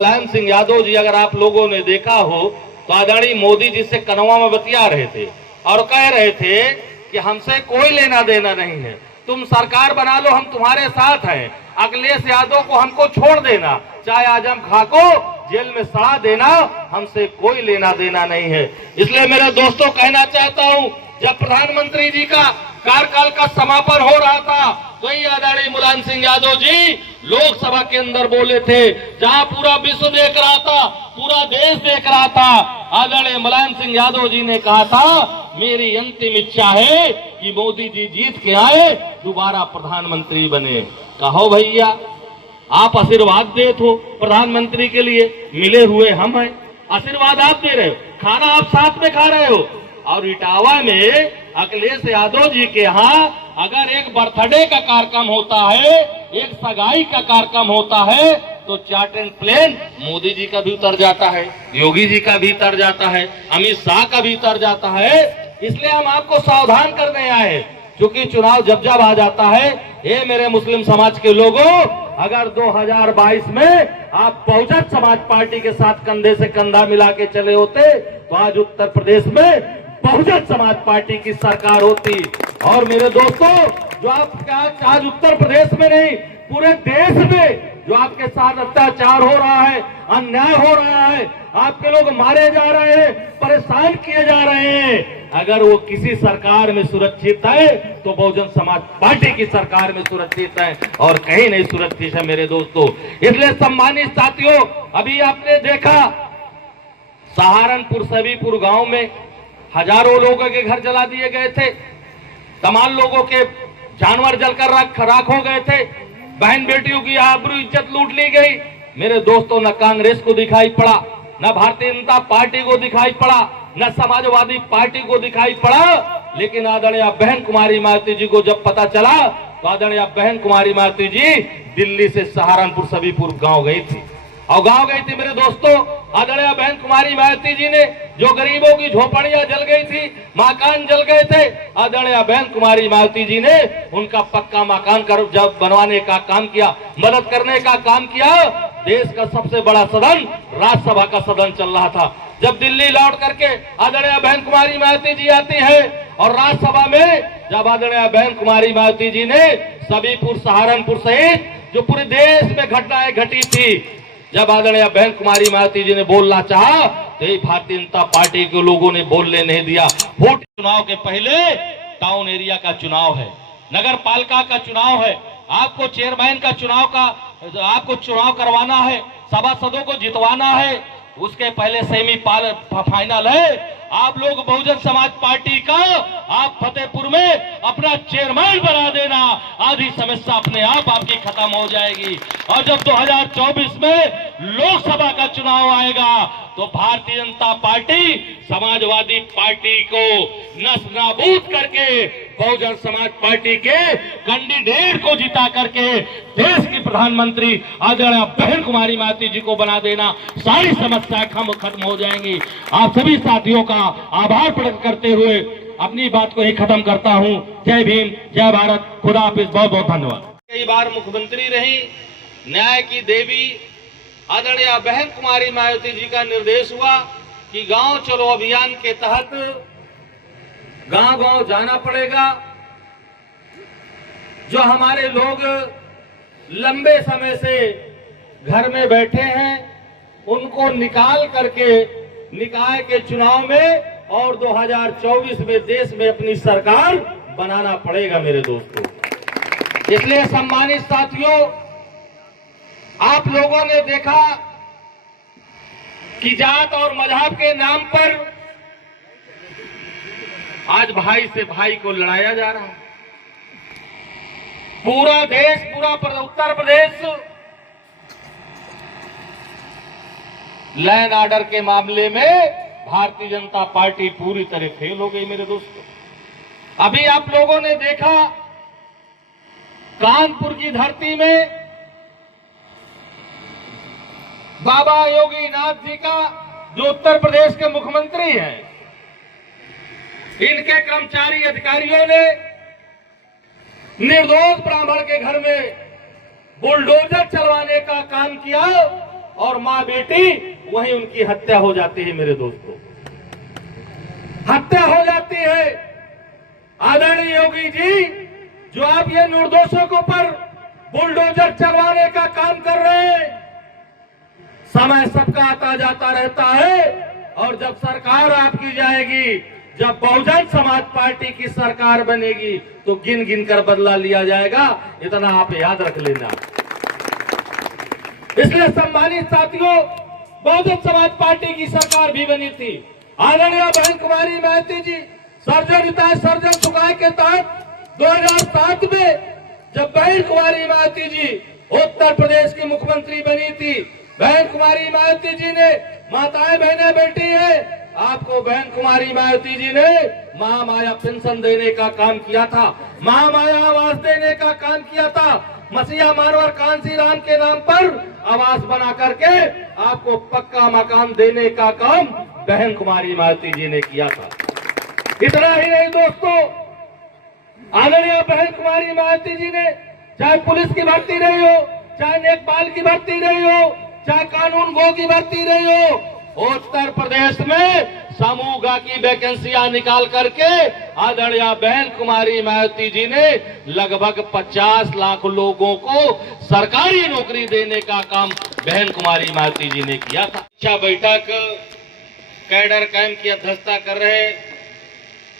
मुलायम सिंह यादव जी, अगर आप लोगों ने देखा हो तो आदरणीय मोदी जी से कनवा में बतिया रहे थे और कह रहे थे कि हमसे कोई लेना देना नहीं है, तुम सरकार बना लो, हम तुम्हारे साथ हैं। अखिलेश यादव को हमको छोड़ देना, चाहे आजम खां को जेल में सड़ा देना, हमसे कोई लेना देना नहीं है। इसलिए मेरे दोस्तों कहना चाहता हूं, जब प्रधानमंत्री जी का कार्यकाल का समापन हो रहा था तो ही आदरणीय मुलायम सिंह यादव जी लोकसभा के अंदर बोले थे, जहां पूरा विश्व देख रहा था, पूरा देश देख रहा था, आदरणीय मुलायम सिंह यादव जी ने कहा था, मेरी अंतिम इच्छा है कि मोदी जी जीत के आए, दोबारा प्रधानमंत्री बने। कहो भैया, आप आशीर्वाद दे तो प्रधानमंत्री के लिए, मिले हुए हम हैं, आशीर्वाद आप दे रहे हो, खाना आप साथ में खा रहे हो। और इटावा में अखिलेश यादव जी के यहाँ अगर एक बर्थडे का कार्यक्रम होता है, एक सगाई का कार्यक्रम होता है, तो chart and plane Modi ji का भी उतर जाता है, योगी जी का भी उतर जाता है, अमित शाह का भी उतर जाता है। इसलिए हम आपको सावधान करने आए, क्योंकि चुनाव जब आ जाता है, ये मेरे मुस्लिम समाज के लोगों, अगर 2022 में आप बहुजन समाज पार्टी के साथ कंधे से कंधा मिला के चले होते तो आज उत्तर प्रदेश में बहुजन समाज पार्टी की सरकार होती। और मेरे दोस्तों, जो आपके आज उत्तर प्रदेश में नहीं, पूरे देश में जो आपके साथ अत्याचार हो रहा है, अन्याय हो रहा है, आपके लोग मारे जा रहे हैं, परेशान किए जा रहे हैं, अगर वो किसी सरकार में सुरक्षित है तो बहुजन समाज पार्टी की सरकार में सुरक्षित है, और कहीं नहीं सुरक्षित है मेरे दोस्तों। इसलिए सम्मानित साथियों, अभी आपने देखा सहारनपुर सबीपुर गांव में हजारों लोगों के घर जला दिए गए थे, तमाम लोगों के जानवर जलकर राख हो गए थे, बहन बेटियों की आबरू इज्जत लूट ली गई। मेरे दोस्तों, न कांग्रेस को दिखाई पड़ा, न भारतीय जनता पार्टी को दिखाई पड़ा, न समाजवादी पार्टी को दिखाई पड़ा, लेकिन आदरणीय बहन कुमारी मायावती जी को जब पता चला तो आदरणीय बहन कुमारी मायावती जी दिल्ली से सहारनपुर सबीपुर गांव गई थी। और गांव गई थी मेरे दोस्तों, आदरणीय बहन कुमारी मायावती जी ने, जो गरीबों की झोपड़ियां जल गई थी, मकान जल गए थे, आदरणीय बहन कुमारी मायावती जी ने उनका पक्का मकान जब बनवाने का काम किया, मदद करने का काम किया। देश का सबसे बड़ा सदन, राज्यसभा का सदन चल रहा था, जब दिल्ली लौट करके आदरणीय बहन कुमारी मायावती जी आती है, और राज्यसभा में जब आदरणीय बहन कुमारी मायावती जी ने सबीपुर सहारनपुर सहित जो पूरे देश में घटनाएं घटी थी, जब आदरणीय बहन कुमारी मायावती जी ने बोलना चाहा तो भारतीय जनता पार्टी के लोगों ने बोलने नहीं दिया। वोट चुनाव के पहले टाउन एरिया का चुनाव है, नगर पालिका का चुनाव है, आपको चेयरमैन का आपको चुनाव करवाना है, सभासदों को जितवाना है, उसके पहले सेमी फाइनल है। आप लोग बहुजन समाज पार्टी का आप फतेहपुर में अपना चेयरमैन बना देना, आधी समस्या अपने आप आपकी खत्म हो जाएगी। और जब 2024 में लोकसभा का चुनाव आएगा तो भारतीय जनता पार्टी समाजवादी पार्टी को नस्तानाबूद करके बहुजन समाज पार्टी के कैंडिडेट को जिता करके देश की प्रधानमंत्री आदरणीय बहन कुमारी मायावती जी को बना देना, सारी समस्याएं खत्म हो जाएंगी। आप सभी साथियों का आभार प्रकट करते हुए अपनी बात को ही खत्म करता हूं। जय भीम, जय भारत, खुदा हाफिज, बहुत बहुत धन्यवाद। कई बार मुख्यमंत्री रही, न्याय की देवी आदरणीय बहन कुमारी मायावती जी का निर्देश हुआ कि गांव चलो अभियान के तहत गांव गांव जाना पड़ेगा। जो हमारे लोग लंबे समय से घर में बैठे हैं, उनको निकाल करके निकाय के चुनाव में और 2024 में देश में अपनी सरकार बनाना पड़ेगा मेरे दोस्तों। इसलिए सम्मानित साथियों, आप लोगों ने देखा कि जात और मजहब के नाम पर आज भाई से भाई को लड़ाया जा रहा है। पूरा देश, पूरा उत्तर प्रदेश लैंड ऑर्डर के मामले में भारतीय जनता पार्टी पूरी तरह फेल हो गई मेरे दोस्तों। अभी आप लोगों ने देखा कानपुर की धरती में बाबा योगी नाथ जी का, जो उत्तर प्रदेश के मुख्यमंत्री हैं, इनके कर्मचारी अधिकारियों ने निर्दोष ब्राह्मण के घर में बुलडोजर चलवाने का काम किया और माँ बेटी, वहीं उनकी हत्या हो जाती है मेरे दोस्तों, हत्या हो जाती है। आदरणीय योगी जी, जो आप ये निर्दोषों को पर बुलडोजर चलवाने का काम कर रहे हैं, समय सबका आता जाता रहता है, और जब सरकार आपकी जाएगी, जब बहुजन समाज पार्टी की सरकार बनेगी, तो गिन गिन कर बदला लिया जाएगा, इतना आप याद रख लेना। इसलिए सम्मानित साथियों, बहुजन समाज पार्टी की सरकार भी बनी थी। आदरणीय बहन कुमारी महती जी सर्जन हिताय सर्जन सुखाय के तहत 2007 में जब बहन कुमारी महती जी उत्तर प्रदेश की मुख्यमंत्री बनी थी, बहन कुमारी महती जी ने, माताएं बहनें बेटी है, आपको बहन कुमारी महती जी ने महामाया पेंशन देने का काम किया था, महामाया आवास देने का काम किया था, मसीहा मानवर कांसी राम के नाम पर आवास बना करके आपको पक्का मकान देने का काम बहन कुमारी महती जी ने किया था। इतना ही नहीं दोस्तों, आदरणीय बहन कुमारी महती जी ने चाहे पुलिस की भर्ती रही हो, चाहे लेखपाल की भर्ती रही हो, चाहे कानून गो की भर्ती रही हो, उत्तर प्रदेश में समूह गा की वैकेंसियां निकाल करके आदरणीय बहन कुमारी महती जी ने लगभग 50 लाख लोगों को सरकारी नौकरी देने का काम बहन कुमारी महती जी ने किया था। शिक्षा बैठक कैडर कैंप की अध्यक्षता कर रहे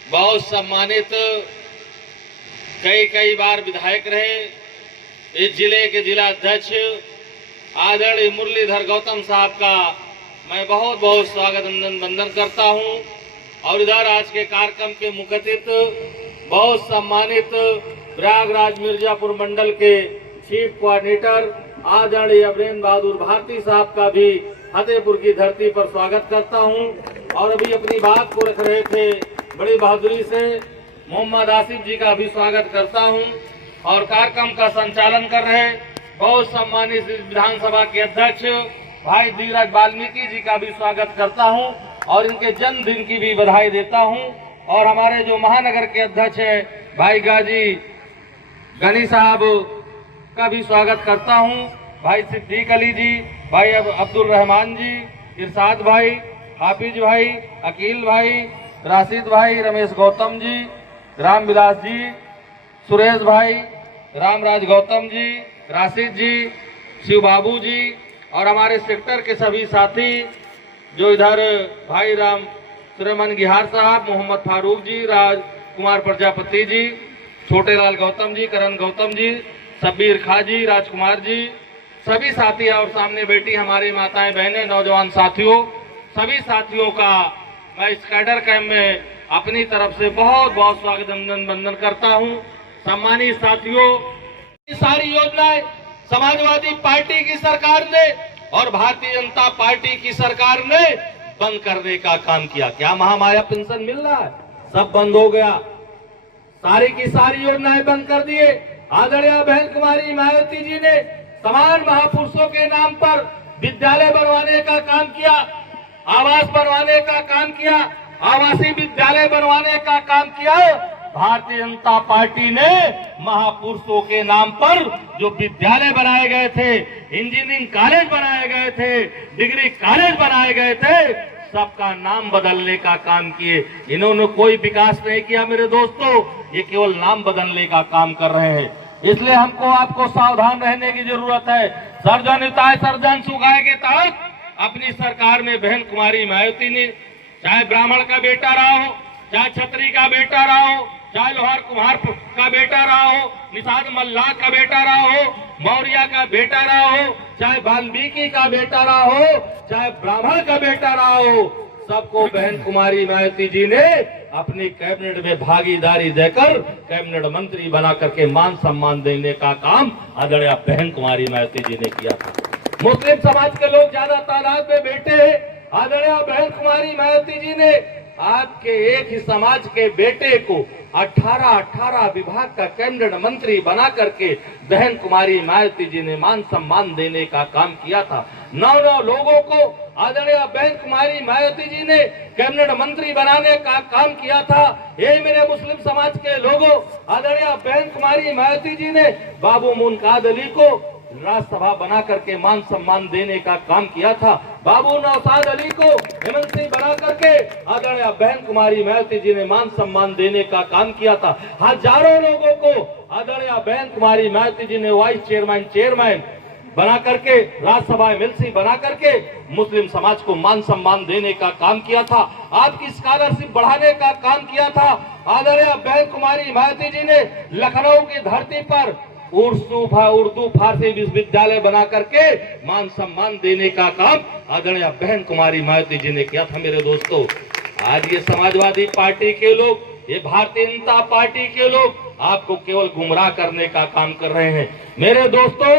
बहुत सम्मानित कई बार विधायक रहे इस जिले के जिला अध्यक्ष आदरणीय मुरलीधर गौतम साहब का मैं बहुत बहुत स्वागत वंदन करता हूं। और इधर आज के कार्यक्रम के मुख्य अतिथि बहुत सम्मानित प्रयागराज मिर्जापुर मंडल के चीफ कोऑर्डिनेटर आदरणीय अमरेंद्र बहादुर भारती साहब का भी फतेहपुर की धरती पर स्वागत करता हूं। और अभी अपनी बात को रख रहे थे बड़ी बहादुरी से मोहम्मद आसिफ जी का भी स्वागत करता हूं। और कार्यक्रम का संचालन कर रहे बहुत सम्मानित विधानसभा के अध्यक्ष भाई धीरज वाल्मीकि जी का भी स्वागत करता हूं और इनके जन्मदिन की भी बधाई देता हूं। और हमारे जो महानगर के अध्यक्ष है भाई गाजी गनी साहब का भी स्वागत करता हूं, भाई सिद्दीक अली जी, भाई अब्दुल रहमान जी, इरशाद भाई, हाफिज भाई, अकील भाई, राशिद भाई, रमेश गौतम जी, रामविलास जी, सुरेश भाई, रामराज गौतम जी, राशिद जी, शिव बाबू जी और हमारे सेक्टर के सभी साथी जो इधर भाई राम सुरेमन गिहार साहब, मोहम्मद फारूक जी, राज कुमार प्रजापति जी, छोटे लाल गौतम जी, करण गौतम जी, शब्बीर खा जी, राजकुमार जी, सभी साथी और सामने बैठी हमारी माताएं बहनें नौजवान साथियों, सभी साथियों का मैं इस कैडर कैंप में अपनी तरफ से बहुत बहुत स्वागत वंदन करता हूं। सम्मानित साथियों, सारी योजनाएं समाजवादी पार्टी की सरकार ने और भारतीय जनता पार्टी की सरकार ने बंद करने का काम किया। क्या महामाया पेंशन मिल रहा है? सब बंद हो गया, सारी की सारी योजनाएं बंद कर दिए। आदरणीय बहन कुमारी मायावती जी ने समान महापुरुषों के नाम पर विद्यालय बनवाने का काम किया, आवास बनवाने का काम किया, आवासीय विद्यालय बनवाने का काम किया। भारतीय जनता पार्टी ने महापुरुषों के नाम पर जो विद्यालय बनाए गए थे, इंजीनियरिंग कॉलेज बनाए गए थे, डिग्री कॉलेज बनाए गए थे, सबका नाम बदलने का काम किए। इन्होंने कोई विकास नहीं किया मेरे दोस्तों, ये केवल नाम बदलने का काम कर रहे हैं। इसलिए हमको आपको सावधान रहने की जरूरत है। सर्जन हिताय सर्जन सुखाय के तहत अपनी सरकार में बहन कुमारी मायावती ने चाहे ब्राह्मण का बेटा रहा हो, चाहे छत्री का बेटा रहा हो, चाहे लोहार कुम्हार का बेटा रहा हो, निषाद मल्लाह का बेटा रहा हो, मौर्य का बेटा रहा हो, चाहे वाल्मीकि का बेटा रहा हो, चाहे ब्राह्मण का बेटा रहा हो, सबको बहन कुमारी मायावती जी ने अपनी कैबिनेट में भागीदारी देकर कैबिनेट मंत्री बना करके मान सम्मान देने का काम आदरणीय बहन कुमारी मायावती जी ने किया था। मुस्लिम समाज के लोग ज्यादा तादाद में बैठे हैं। आदरणीय बहन कुमारी मायावती जी ने आपके एक ही समाज के बेटे को 18 विभाग का कैबिनेट मंत्री बना करके बहन कुमारी मायावती जी ने मान सम्मान देने का काम किया था। 9 लोगों को आदरणीय बहन कुमारी मायावती जी ने कैबिनेट मंत्री बनाने का काम किया था। यही मेरे मुस्लिम समाज के लोगों, आदरणीय बहन कुमारी मायावती जी ने बाबू मुनकाद अली को राज्यसभा बना करके मान सम्मान देने का काम किया था। बाबू नौशाद अली को एमएलसी बना करके आदरणीय बहन कुमारी मायावती जी ने मान सम्मान देने का काम किया था। हजारों लोगों को आदरणीय बहन कुमारी मायावती जी ने वाइस चेयरमैन बना करके, राज्यसभा एमएलसी बना करके मुस्लिम समाज को मान सम्मान देने का काम किया था। आपकी स्कॉलरशिप बढ़ाने का काम किया था। आदरणीय बहन कुमारी मायावती जी ने लखनऊ की धरती पर उर्दू फारसी विश्वविद्यालय बना करके मान सम्मान देने का काम आदरणीय बहन कुमारी मायावती जी ने किया था। मेरे दोस्तों, आज ये समाजवादी पार्टी के लोग, ये भारतीय जनता पार्टी के लोग आपको केवल गुमराह करने का काम कर रहे हैं। मेरे दोस्तों,